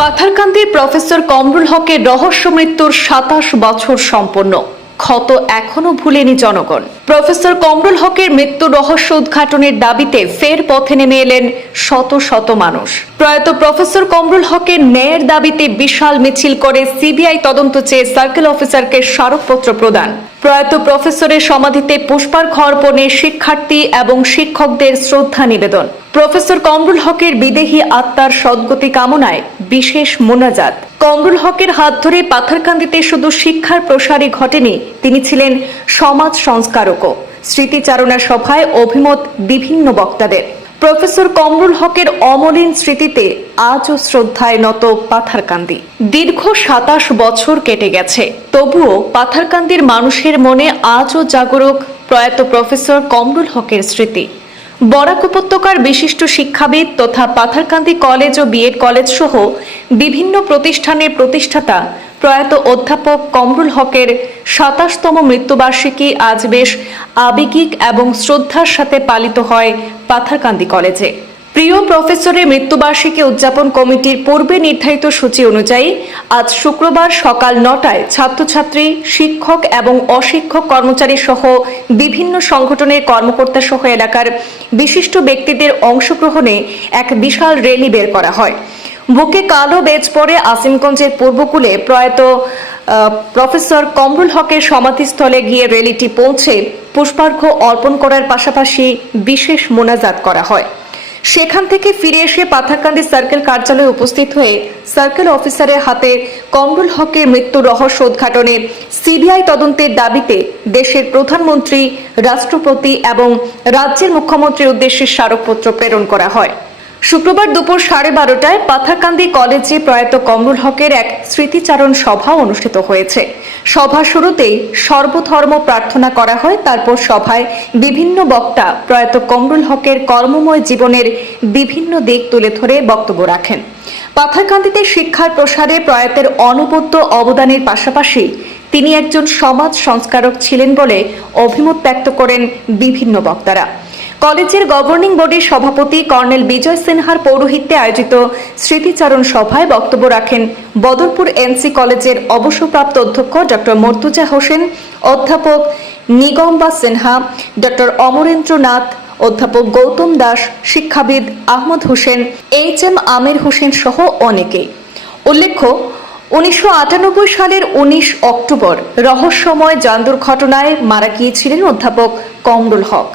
পাথারকান্দির professor Kamrul হকের রহস্য মৃত্যুর সাতাশ বছর সম্পন্ন ক্ষত এখনও ভুলেনি জনগণ। প্রফেসর কমরুল হকের মৃত্যুর রহস্য উদ্ঘাটনের দাবিতে ফের পথে নেমে এলেন শত শত মানুষ। প্রয়াত প্রফেসর কমরুল হকের ন্যায়ের দাবিতে বিশাল মিছিল করে সিবিআই তদন্ত চেয়ে সার্কেল অফিসারকে স্মারকপত্র প্রদান। প্রয়াত প্রফেসরের সমাধিতে পুষ্পার্ঘ অর্পণে শিক্ষার্থী এবং শিক্ষকদের শ্রদ্ধা নিবেদন। প্রফেসর কমরুল হকের বিদেহী আত্মার সদ্গতি কামনায় বিশেষ মোনাজাত। কমরুল হকের হাত ধরে পাথারকান্দিতে শুধু শিক্ষার প্রসারই ঘটেনি, তিনি ছিলেন সমাজ সংস্কারকও। স্মৃতিচারণা সভায় অভিমত বিভিন্ন বক্তাদের। প্রফেসর কমরুল হকের অমলিন স্মৃতিতে আজও শ্রদ্ধায় নত পাথারকান্দি। দীর্ঘ সাতাশ বছর কেটে গেছে, তবুও পাথারকান্দির মানুষের মনে আজও জাগরুক প্রয়াত প্রফেসর কমরুল হকের স্মৃতি। বরাক উপত্যকার বিশিষ্ট শিক্ষাবিদ তথা পাথারকান্দি কলেজ ও বিএড কলেজ সহ বিভিন্ন প্রতিষ্ঠানের প্রতিষ্ঠাতা প্রয়াত অধ্যাপক কমরুল হকের সাতাশতম মৃত্যুবার্ষিকী আজ বেশ আবেগিক এবং শ্রদ্ধার সাথে পালিত হয় পাথারকান্দি কলেজে। প্রিয় প্রফেসরের মৃত্যুবার্ষিকী উদযাপন কমিটির পূর্বে নির্ধারিত সূচি অনুযায়ী আজ শুক্রবার সকাল নটায় ছাত্রছাত্রী, শিক্ষক এবং অশিক্ষক কর্মচারী সহ বিভিন্ন সংগঠনের কর্মকর্তা সহ এলাকার বিশিষ্ট ব্যক্তিদের অংশগ্রহণে এক বিশাল র্যালি বের করা হয়। বুকে কালো বেজ পরে আসিমগঞ্জের পূর্বকূলে প্রয়াত প্রফেসর কমরুল হকের সমাধিস্থলে গিয়ে র্যালিটি পৌঁছে পুষ্পার্ঘ্য অর্পণ করার পাশাপাশি বিশেষ মোনাজাত করা হয়। সেখান থেকে ফিরে এসে পাথারকান্দি সার্কেল কার্যালয়ে উপস্থিত হয়ে সার্কেল অফিসারের হাতে কমরুল হকের মৃত্যু রহস্য উদ্ঘাটনে সিবিআই তদন্তের দাবিতে দেশের প্রধানমন্ত্রী, রাষ্ট্রপতি এবং রাজ্যের মুখ্যমন্ত্রীর উদ্দেশ্যে স্মারকপত্র প্রেরণ করা হয়। শুক্রবার দুপুর সাড়ে বারোটায় পাথারকান্দি কলেজে প্রয়াত কমরুল হকের এক স্মৃতিচারণ সভা অনুষ্ঠিত হয়েছে। সভা শুরুতেই সর্বধর্ম প্রার্থনা করা হয়, তারপর সভায় বিভিন্ন বক্তা প্রয়াত কমরুল হকের কর্মময় জীবনের বিভিন্ন দিক তুলে ধরে বক্তব্য রাখেন। পাথারকান্দিতে শিক্ষার প্রসারে প্রয়াতের অনবদ্য অবদানের পাশাপাশি তিনি একজন সমাজ সংস্কারক ছিলেন বলে অভিমত ব্যক্ত করেন বিভিন্ন বক্তারা। কলেজের গভর্নিং বডির সভাপতি কর্নেল বিজয় সিনহার পৌরোহিত্যে আয়োজিত স্মৃতিচারণ সভায় বক্তব্য রাখেন বদরপুর এনসি কলেজের অবসরপ্রাপ্ত অধ্যক্ষ ডক্টর মর্তুজা হোসেন, অধ্যাপক নিগম্বা সিনহা, ডক্টর অমরেন্দ্র নাথ অধ্যাপক গৌতম দাস, শিক্ষাবিদ আহমদ হোসেন, এইচ এম আমির হোসেন সহ অনেকেই উল্লেখ্য উনিশশো আটানব্বই সালের উনিশ অক্টোবর রহস্যময় যান দুর্ঘটনায় মারা গিয়েছিলেন অধ্যাপক কমরুল হক।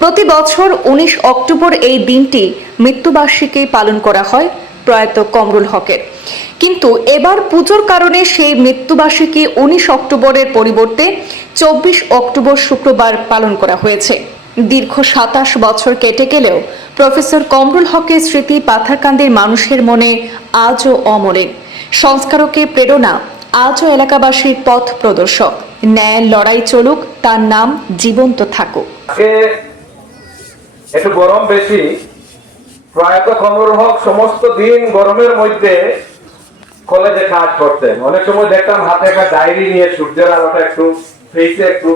প্রতি বছর উনিশ অক্টোবর এই দিনটি মৃত্যুবার্ষিকী পালন করা হয় প্রয়াত কমরুল হকের। কিন্তু এবার পুজোর কারণে সেই মৃত্যুবার্ষিকী উনিশ অক্টোবরের পরিবর্তে চব্বিশ অক্টোবর শুক্রবার পালন করা হয়েছে। দীর্ঘ সাতাশ বছর কেটে গেলেও প্রফেসর কমরুল হকের স্মৃতি পাথারকান্দির মানুষের মনে আজও অমরে সংস্কারকের প্রেরণা, আজও এলাকাবাসীর পথ প্রদর্শক। ন্যায়ের লড়াই চলুক, তার নাম জীবন্ত থাকুক। একটু গরম বেশি, প্রয়াত কমর হক সমস্ত দিন গরমের মধ্যে কলেজে কাজ করতেন। অনেক সময় দেখতাম হাতে একটা ডায়েরি নিয়ে সূর্যের আলোটা একটু ফেসে একটু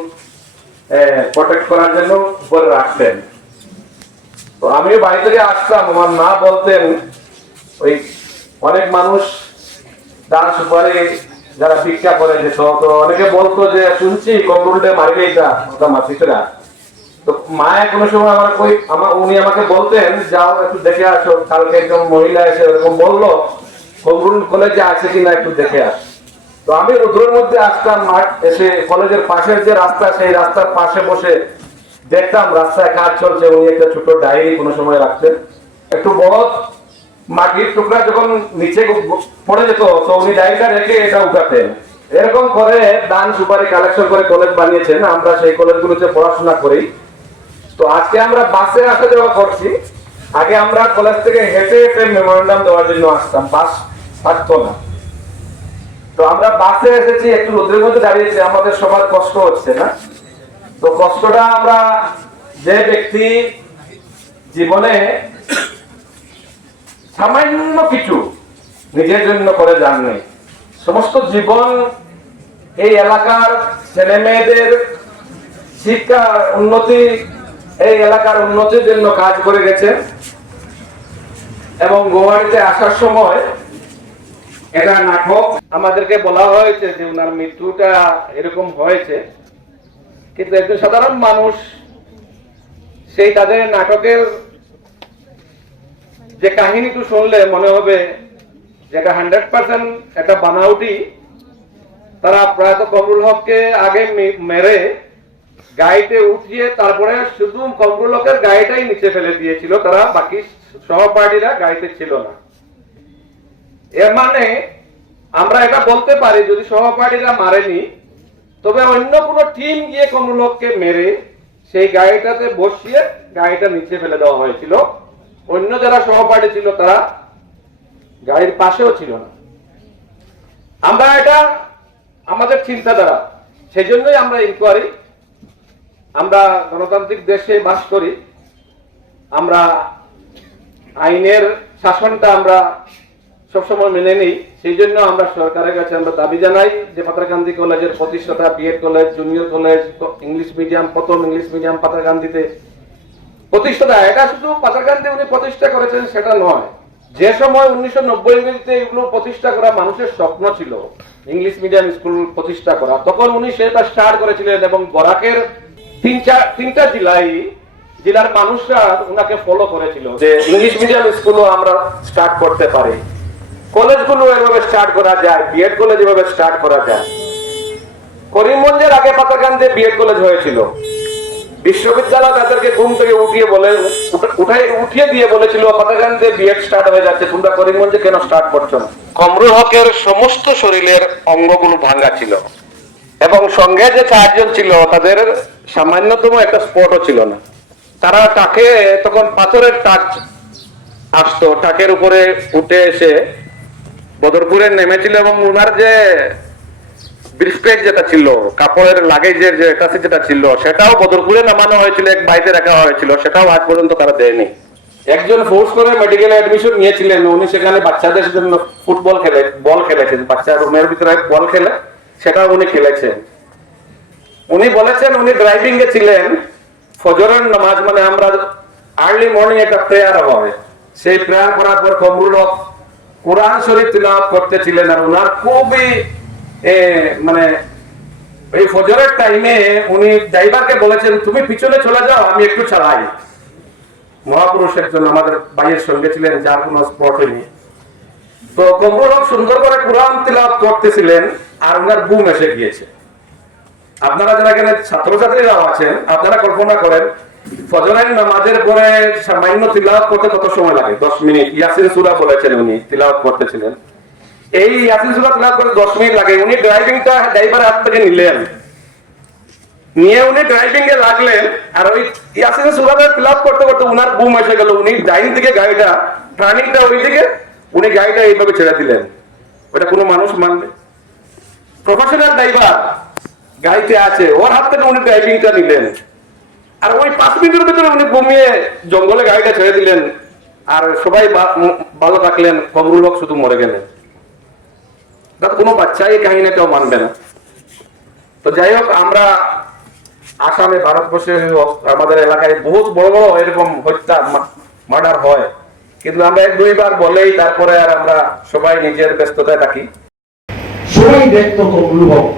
প্রোটেক্ট করার জন্য উপরে রাখতেন। তো আমিও বাড়ি থেকে আসতাম আমার মা বলতেন, ওই অনেক মানুষ দান সুপারি যারা ভিক্ষা করে যেত তো অনেকে বলতো যে, শুনছি কম্পিউটারে মারিলে এটা ওটা মাসিকরা তো মা কোনো সময় আমার কই আমার, উনি আমাকে বলতেন, যাও একটু দেখে আসো, কালকে একজন মহিলা এসে এরকম বলল কম্পিউটার কলেজে আছে কিনা একটু দেখে আস। তো আমি রোদ্রের মধ্যে আসতাম মাঠ এসে কলেজের পাশের যে রাস্তা, সেই রাস্তার পাশে বসে দেখতাম রাস্তায় কাজ চলছে, উনি একটা ছোট ডায়েরি কোনো সময় রাখতেন। একটু বড় মাটির টুকরা যখন নিচে পড়ে যেত, তো উনি ডায়েরিটা রেখে এটা উঠাতেন। এরকম করে দান সুপারি কালেকশন করে কলেজ বানিয়েছেন। আমরা সেই কলেজগুলোতে পড়াশোনা করি। তো আজকে আমরা বাসে আসা যাওয়া করছি। আগে আমরা কলেজ থেকে হেঁটে হেঁটে মেমোরেন্ডাম দেওয়ার জন্য আসতাম। বাস থাকতো না। তো আমরা বাসে এসেছি, একটু রোদ্রের মধ্যে দাঁড়িয়েছি। আমাদের সবার কষ্ট হচ্ছে না। তো কষ্টটা আমরা যে ব্যক্তি জীবনে সামান্য কিছু নিজের জন্য করে যাননি। সমস্ত জীবন এই এলাকার ছেলে মেয়েদের শিক্ষা উন্নতি, এই এলাকার উন্নতির জন্য কাজ করে গেছে। এবং গুয়াহাটিতে আসার সময় এটা নাটক আমাদেরকে বলা হয়েছে যে ওনার মৃত্যুটা এরকম হয়েছে। কিন্তু একজন সাধারণ মানুষ সেই তাদের নাটকের যে কাহিনীটু শুনলে মনে হবে যেটা হান্ড্রেড পার্সেন্ট একটা বানাউটি, তারা প্রয়াত কমরুল হককে আগে মেরে গাড়িতে উঠিয়ে তারপরে শুধু কমরুল হকের গাড়িটাই নিচে ফেলে দিয়েছিল, তারা বাকি সহপাঠীরা গাড়িতে ছিল না। এর মানে আমরা এটা বলতে পারি, যদি সহপাঠীরা মারেনি, তবে অন্য কোনো টিম গিয়ে কমরুল হককে মেরে সেই গাড়িটাতে বসিয়ে গাড়িটা নিচে ফেলে দেওয়া হয়েছিল। অন্য যারা সহপাঠী ছিল, তারা গাড়ির পাশেও ছিল না। আমরা এটা আমাদের চিন্তাধারা সেই জন্যই আমরা ইনকোয়ারি আমরা গণতান্ত্রিক দেশে বাস করি। আমরা আইনের শাসনটা আমরা সবসময় মেনে নিই সেই জন্য আমরা সরকারের কাছে আমরা দাবি জানাই যে পাতারকান্দি কলেজের প্রতিষ্ঠাতা BEd college junior college English medium প্রথম ইংলিশ মিডিয়াম পাতারকান্দিতে প্রতিষ্ঠাতা, এটা শুধু পাতারকান্দি উনি প্রতিষ্ঠা করেছেন, সেটা নয়। যে সময় উনিশশো নব্বই এগুলো প্রতিষ্ঠা করা মানুষের স্বপ্ন ছিল, ইংলিশ মিডিয়াম স্কুল প্রতিষ্ঠা করা, তখন উনি সেটা স্টার্ট করেছিলেন এবং বরাকের তিন চার, তিনটা জেলায় জেলার মানুষরা ওনাকে ফলো করেছিল যে ইংলিশ মিডিয়াম স্কুলও আমরা স্টার্ট করতে পারি। কলেজগুলো এভাবে স্টার্ট করা যায় বিএড কলেজ এভাবে স্টার্ট করা যায়। করিমগঞ্জের আগে পাতাকান্দি বিএড কলেজ হয়েছিল। বিশ্ববিদ্যালয় তাদেরকে ঘুম থেকে উঠিয়ে বলে, উঠা- উঠিয়ে দিয়ে বলেছিল পাতাকান্দি বিএড স্টার্ট হয়ে যাচ্ছে, তোমরা করিমগঞ্জে কেন স্টার্ট করছ না? কমরুল হকের সমস্ত শরীরের অঙ্গগুলো ভাঙ্গা ছিল। এবং সঙ্গে যে চারজন ছিল, তাদের সামান্যতম একটা স্পটও ছিল না। তারা তাকে তখন পাথরের টাক আসতো। টাকের উপরে উঠে এসে বদরপুরে নেমেছিল এবং ওনার যে ব্রিফকেস যেটা ছিল, কাপড়ের লাগেজের যে কাছে যেটা ছিল, সেটাও বদরপুরে নামানো হয়েছিল, এক বাড়িতে রাখা হয়েছিল, সেটাও আজ পর্যন্ত তারা দেয়নি। একজন ফোর্স করে মেডিকেল অ্যাডমিশন নিয়েছিলেন, উনি সেখানে বাচ্চাদের জন্য ফুটবল খেলে বল খেলেছেন বাচ্চা রুমের ভিতরে বল খেলে, সেটাও উনি খেলেছেন। উনি বলেছেন উনি ড্রাইভিং এ ছিলেন, ফজরের নামাজ মানে আমরা আর্লি মর্নিং একটা প্রেয়ার হবে। সেই প্রেয়ার করার পর কমরুল কোরআন শরীফ তিলাওয়াত করতেছিলেন আর ওনার খুবই মানে এই ফজরের টাইমে উনি ড্রাইভারকে বলেছেন, তুমি পিছনে চলে যাও, আমি একটু চালাই। মহাপুরুষ একজন আমাদের ভাইয়ের সঙ্গে ছিলেন, যার কোনো স্পট হয়নি। তো হক সুন্দর করে কোরআন তিলাওয়াত করতেছিলেন, আর ওনার বুম এসে গিয়েছে। আপনারা যারা এখানে ছাত্রছাত্রীরাও আছেন, আপনারা কল্পনা করেন, ফজরের নামাজের পরে সামান্য তিলাওয়াত করতে কত সময় লাগে? দশ মিনিট। ইয়াসিন সুরা বলেছেন উনি, তিলাওয়াত করতেছিলেন। এই ইয়াসিন সুরা তিলাওয়াত করে দশ মিনিট লাগে। উনি ড্রাইভিংটা ড্রাইভার হাত থেকে নিলেন। নিয়ে উনি ড্রাইভিং এ লাগলেন আর ওই ইয়াসিন সুরাটা তিলাওয়াত করতে করতে উনার বুম এসে গেল। উনি ডাইন দিকে গাড়িটা, টার্নিংটা ওই দিকে, উনি গাড়িটা এইভাবে ছেড়ে দিলেন। ওটা কোনো মানুষ মানবে। প্রফেশনাল ড্রাইভার গাড়িতে আছে, ওর হাত থেকে উনি ড্রাইভিংটা নিলেন। আর ওই পাঁচ মিনিটের ভিতরে উনি ঘুমিয়ে জঙ্গলে গাড়িটা ছেড়ে দিলেন। আর সবাই ভালো থাকলেন, কমরুল হক শুধু মরে গেলেন। কোনো বাচ্চাই এই কাহিনীটাও মানবে না। তো যাই হোক, আমরা আসামে ভারতবর্ষে আমাদের এলাকায় বহুত বড় বড় এরকম হত্যা মার্ডার হয়। কিন্তু আমরা এক দুইবার বলেই তারপরে আর আমরা সবাই নিজের ব্যস্ততায় থাকি। সবাই কমরুল হক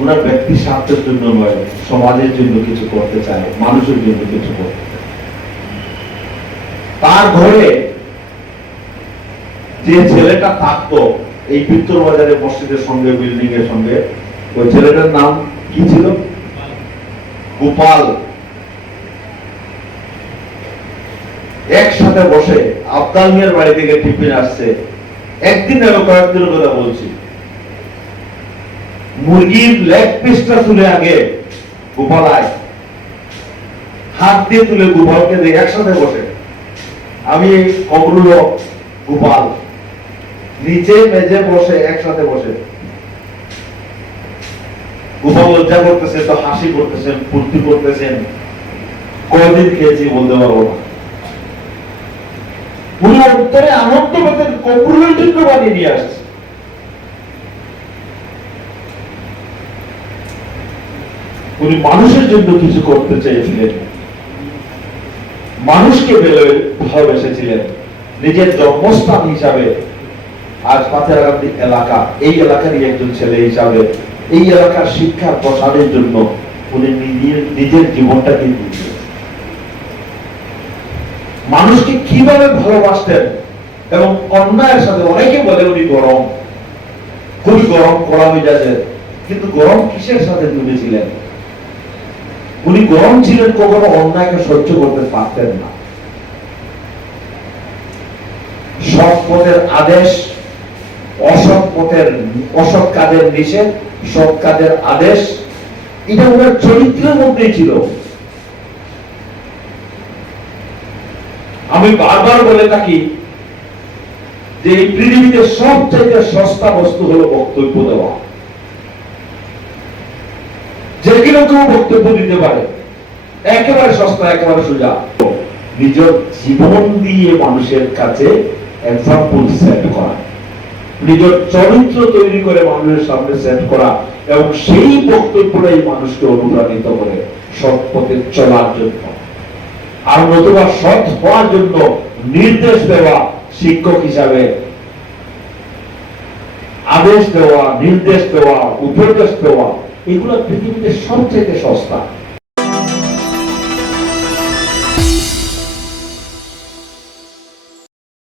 ওনার ব্যক্তি স্বার্থের জন্য নয়, সমাজের জন্য কিছু করতে চায়, মানুষের জন্য কিছু করতে তার ঘরে যে ছেলেটা থাকতো এই পিত্তর বাজারে মসজিদের সঙ্গে বিল্ডিং এর সঙ্গে, ওই ছেলেটার নাম কি ছিল? গোপাল। একসাথে বসে আফগান মিয়ার বাড়ি থেকে টিফিন আসছে। একদিন আরও কয়েকদিনের কথা বলছি। মুরগির লেগ পিসটা তুলে আগে গোপালায় হাত দিয়ে তুলে গোপালকে দিয়ে একসাথে বসে। আমি কমরুল গোপাল। নিচে মেজে বসে, একসাথে বসে। গোপাল লজ্জা করতেছে তো, হাসি করতেছেন, ফুর্তি করতেছেন। কদিন খেয়েছি বলতে পারব না। উনি উত্তরে আনন্দ পেতেন কমরুলের জন্য বানিয়ে নিয়ে আসছে। উনি মানুষের জন্য কিছু করতে চেয়েছিলেন। মানুষকে বেলে ভালোবেসেছিলেন। নিজের জন্মস্থান হিসাবে আজ পাথেরাগান্ধী এলাকা, এই এলাকারই একজন ছেলে হিসাবে, এই এলাকার শিক্ষার প্রসারের জন্য উনি নিজের নিজের জীবনটাকে দিয়ে দিয়েছেন। মানুষকে কীভাবে ভালোবাসতেন এবং অন্যায়ের সাথে, অনেকে বলে উনি গরম, খুবই গরম, কড়া মেজাজের, কিন্তু গরম কিসের সাথে জুড়েছিলেন উনি গরম ছিলেন, কখনো অন্যায়কে সহ্য করতে পারতেন না সৎ পথের আদেশ অসৎ পথের, অসৎ কাজের নিষেধ, সৎ কাজের আদেশ, এটা ওনার চরিত্রের মধ্যেই ছিল। আমি বারবার বলে থাকি যে এই পৃথিবীতে সবচেয়ে সস্তা বস্তু হলো বক্তব্য দেওয়া। যে কেউ কেউ বক্তব্য দিতে পারে, একেবারে সস্তা, একেবারে সোজা। নিজের জীবন দিয়ে মানুষের কাছে এক্সাম্পল সেট করা। নিজের চরিত্র তৈরি করে মানুষের সামনে সেট করা এবং সেই বক্তব্যটাই মানুষকে অনুপ্রাণিত করে সৎ পথে চলার জন্য। আর নতুবা সৎ হওয়ার জন্য নির্দেশ দেওয়া শিক্ষক হিসাবে, আদেশ দেওয়া, নির্দেশ দেওয়া, উপদেশ দেওয়া, এগুলো পৃথিবীতে সবচেয়ে সস্তা।